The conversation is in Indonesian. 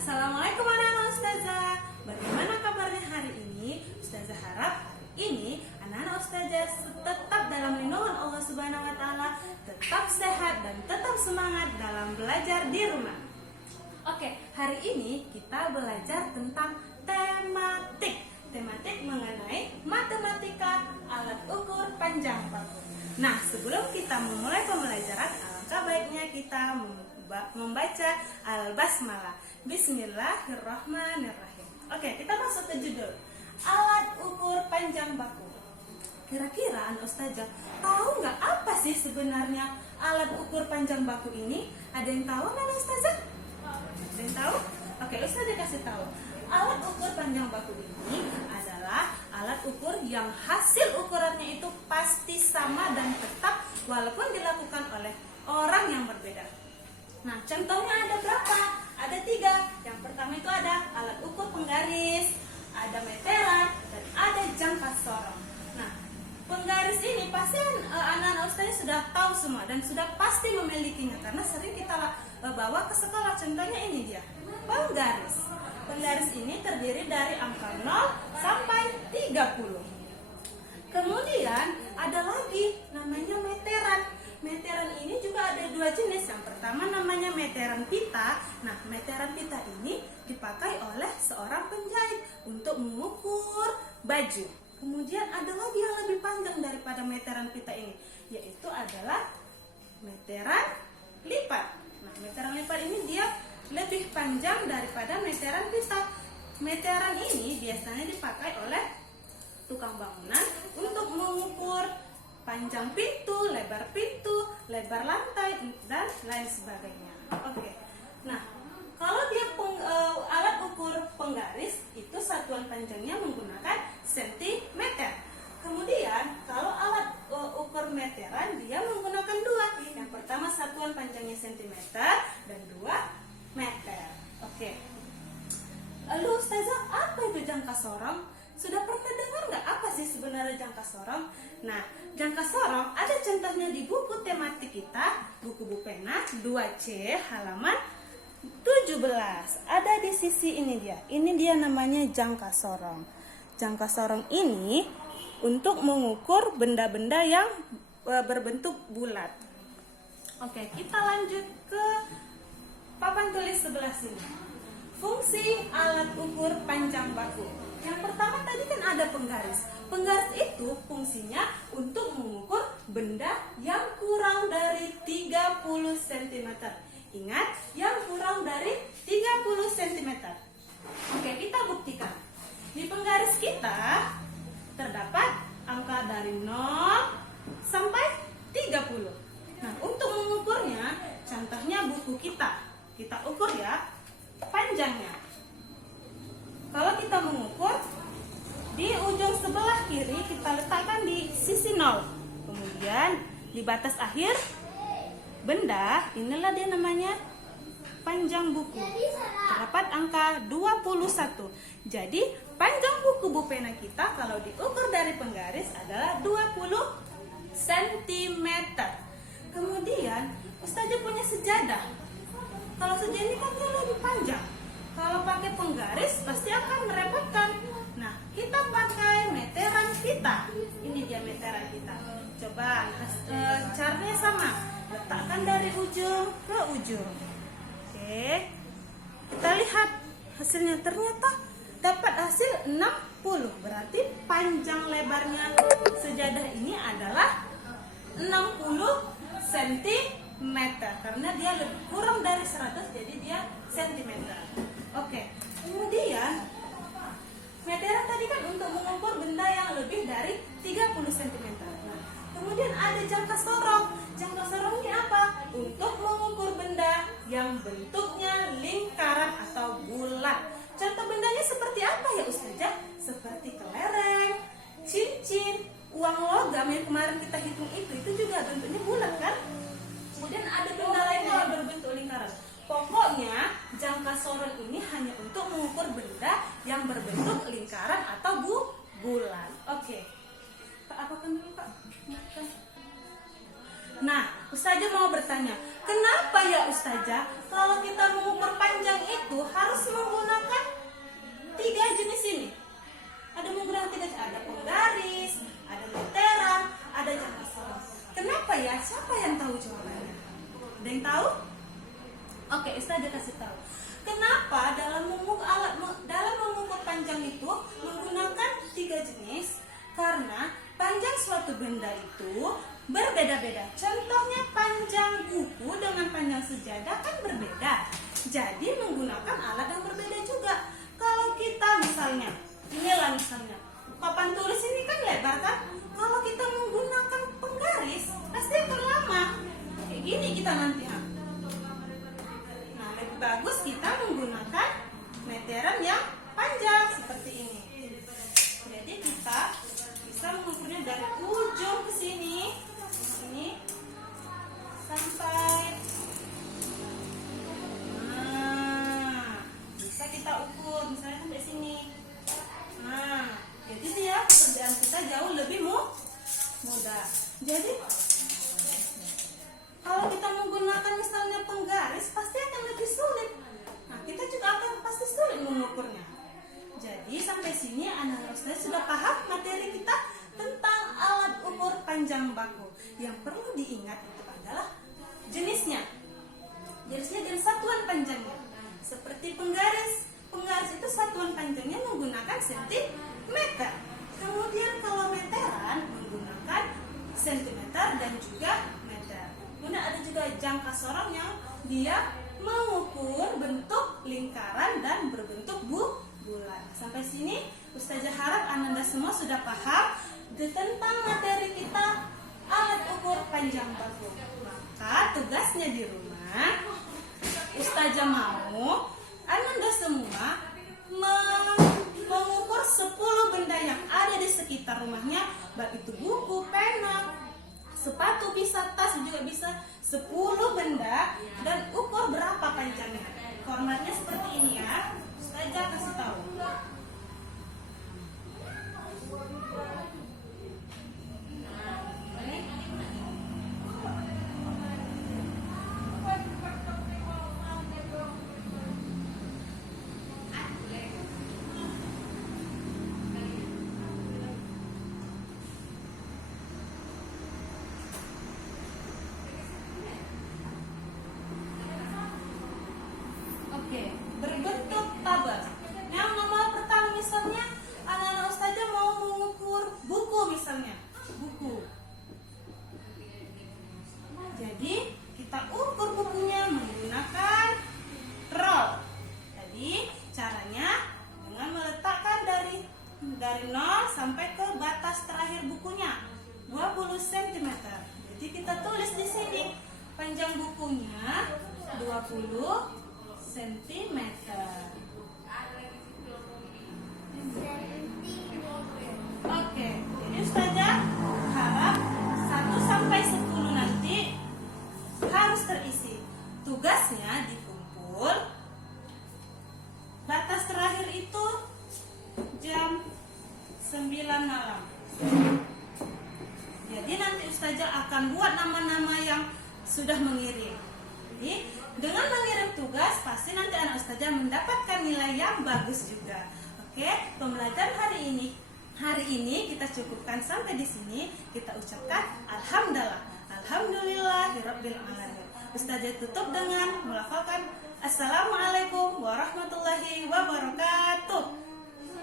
Assalamualaikum anak-anak Ustazah. Bagaimana kabarnya hari ini? Ustazah harap hari ini anak-anak Ustazah tetap dalam lindungan Allah Subhanahu wa Ta'ala, tetap sehat dan tetap semangat dalam belajar di rumah. Oke, hari ini kita belajar tentang tematik mengenai matematika alat ukur panjang baku. Nah, sebelum kita memulai pembelajaran, alangkah baiknya kita membaca Al-Basmalah. Bismillahirrahmanirrahim. Oke, kita masuk ke judul alat ukur panjang baku. Kira-kira anak Ustazah tahu nggak apa sih sebenarnya alat ukur panjang baku ini? Ada yang tahu anak Ustazah? Ada yang tahu? Oke, Ustazah kasih tahu. Alat ukur panjang baku ini adalah alat ukur yang hasil ukurannya itu pasti sama dan tetap walaupun dilakukan oleh orang yang berbeda. Nah, contohnya ada berapa? Ada 3. Yang pertama itu ada alat ukur penggaris, ada meteran, dan ada jangka sorong. Nah, penggaris ini pasti anak-anak Ustazah sudah tahu semua dan sudah pasti memilikinya karena sering kita bawa ke sekolah. Contohnya ini dia, penggaris. Penggaris ini terdiri dari angka 0 sampai 30. Kemudian ada lagi namanya meteran. Meteran ini juga ada 2 jenis. Yang pertama namanya meteran pita. Nah, meteran pita ini dipakai oleh seorang penjahit untuk mengukur baju. Kemudian ada lagi yang lebih panjang daripada meteran pita ini, yaitu adalah meteran lipat. Nah, meteran lipat ini dia lebih panjang daripada meteran pita. Meteran ini biasanya dipakai oleh tukang bangunan untuk mengukur panjang pintu, lebar lantai, dan lain sebagainya. Oke. Nah, kalau dia alat ukur penggaris itu satuan panjangnya menggunakan sentimeter. Kemudian kalau alat ukur meteran dia menggunakan 2. Yang pertama satuan panjangnya sentimeter dan 2 meter. Oke. Lalu Ustazah, apa itu jangka sorong? Sudah pernah dengar nggak apa sih sebenarnya jangka sorong? Nah, jangka sorong ada contohnya di buku tematik kita, buku Bupena 2C halaman 17. Ada di sisi ini dia. Ini dia namanya jangka sorong. Jangka sorong ini untuk mengukur benda-benda yang berbentuk bulat. Oke, kita lanjut ke papan tulis sebelah sini. Fungsi alat ukur panjang baku. Yang pertama tadi kan ada penggaris. Penggaris itu fungsinya untuk mengukur benda yang kurang dari 30 cm. Ingat, yang kurang dari 30 cm. Oke, kita buktikan. Di penggaris kita terdapat angka dari 0 sampai 30. Nah, untuk mengukurnya, contohnya buku kita. Kita ukur ya panjangnya. Kalau kita mengukur di ujung sebelah kiri kita letakkan di sisi 0. Kemudian di batas akhir benda, inilah dia namanya panjang buku. Terdapat angka 21. Jadi panjang buku Bupena kita kalau diukur dari penggaris adalah 20 cm. Kemudian Ustazah punya sejadah. Kalau sejadah ini kan dia lebih panjang. Kalau pakai penggaris pasti akan merepotkan. Nah, kita pakai meteran pita. Ini dia meteran pita. Coba caranya sama. Letakkan dari ujung ke ujung. Oke. Kita lihat hasilnya, ternyata dapat hasil 60. Berarti panjang lebarnya sejadah ini adalah 60 cm. Karena dia lebih kurang dari 100, jadi dia sentimeter. Oke, kemudian meteran tadi kan untuk mengukur benda yang lebih dari 30 cm. Nah, kemudian ada jangka sorong. Jangka sorong ini apa? Untuk mengukur benda yang bentuknya lingkaran atau bulat. Contoh bendanya seperti apa ya Ustazah? Seperti kelereng, cincin, uang logam yang kemarin kita hitung itu juga bentuknya bulat kan? Kemudian ada benda lain yang berbentuk lingkaran. Pokoknya jangka sorong ini hanya untuk mengukur benda yang berbentuk lingkaran atau bulat. Oke. Pak, apakan dulu Pak? Nah, Ustazah mau bertanya, kenapa ya Ustazah kalau kita mengukur panjang itu harus Oke, Ustazah kasih tahu. Kenapa dalam mengukur panjang itu menggunakan 3 jenis? Karena panjang suatu benda itu berbeda-beda. Contohnya panjang buku dengan panjang sejadah kan berbeda. Jadi menggunakan alat yang berbeda juga. Kalau kita misalnya, inilah misalnya, papan tulis ini kan lebar kan? Kalau kita menggunakan penggaris, pasti akan lama. Kayak gini kita nanti. Nah, lebih bagus kita menggunakan meteran yang panjang seperti ini. Jadi kita bisa mengukurnya dari ujung ke sini, ini sampai. Nah, bisa kita ukur misalnya sampai sini. Nah, jadi dia pekerjaan kita jauh lebih mudah. Jadi kalau kita menggunakan misalnya penggaris pasti akan lebih sulit. Nah, kita juga akan pasti sulit mengukurnya. Jadi sampai sini anak-anak Ustazah sudah paham materi kita tentang alat ukur panjang baku. Yang perlu diingat itu adalah jenisnya. Dan satuan panjangnya. Seperti penggaris. Penggaris itu satuan panjangnya menggunakan sentimeter. Kemudian kalau meteran menggunakan sentimeter dan juga meter. Kemudian ada juga jangka sorong yang dia mengukur bentuk lingkaran dan berbentuk bulan. Sampai sini Ustazah harap Anda semua sudah paham tentang materi kita alat ukur panjang baku. Maka tugasnya di rumah Ustazah mau Anda semua mengukur 10 benda yang ada di sekitar rumahnya, baik itu buku, pena, sepatu bisa, tas juga bisa, 10 benda dan ukur berapa panjangnya. Formatnya seperti ini ya. Ustazah kasih tahu. Oke, berbentuk tabel. Yang nomor pertama misalnya anak-anak Ustazah mau mengukur buku misalnya, buku. Jadi kita ukur bukunya menggunakan roll. Jadi caranya dengan meletakkan dari 0 sampai ke batas terakhir bukunya 20 cm. Jadi kita tulis di sini panjang bukunya 20 cm. Oke, jadi Ustazah harap 1 sampai 10 nanti harus terisi. Tugasnya dikumpul. Batas terakhir itu jam 9 malam. Jadi nanti Ustazah akan buat nama-nama yang sudah mengirim. Jadi dengan mengirim tugas pasti nanti anak Ustazah mendapatkan nilai yang bagus juga. Oke, pembelajaran hari ini kita cukupkan sampai di sini. Kita ucapkan alhamdulillahirabbil alamin. Ustazah tutup dengan melafalkan assalamualaikum warahmatullahi wabarakatuh.